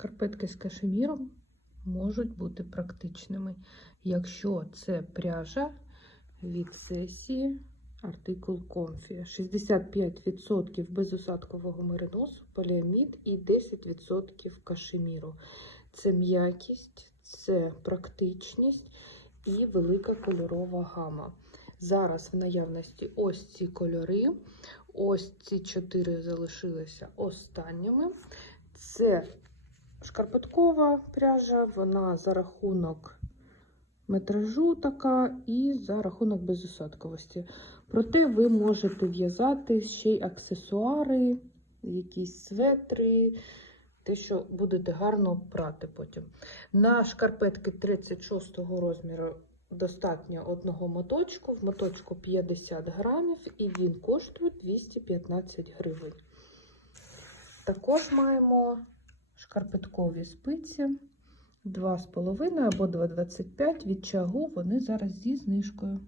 Шкарпетки з кашеміром можуть бути практичними, якщо це пряжа від сесії артикул Comfy. 65% безосадкового мериносу, поліамід і 10% кашеміру. Це м'якість, це практичність і велика кольорова гама. Зараз в наявності ось ці кольори. Ось ці чотири залишилися останніми. Це шкарпеткова пряжа, вона за рахунок метражу така і за рахунок безосадковості. Проте ви можете в'язати ще й аксесуари, якісь светри, те, що будете гарно прати потім. На шкарпетки 36 розміру достатньо одного моточку. В моточку 50 грамів і він коштує 215 гривень. Також маємо шкарпеткові спиці 2,5 або 2,25 від чагу. Вони зараз зі знижкою.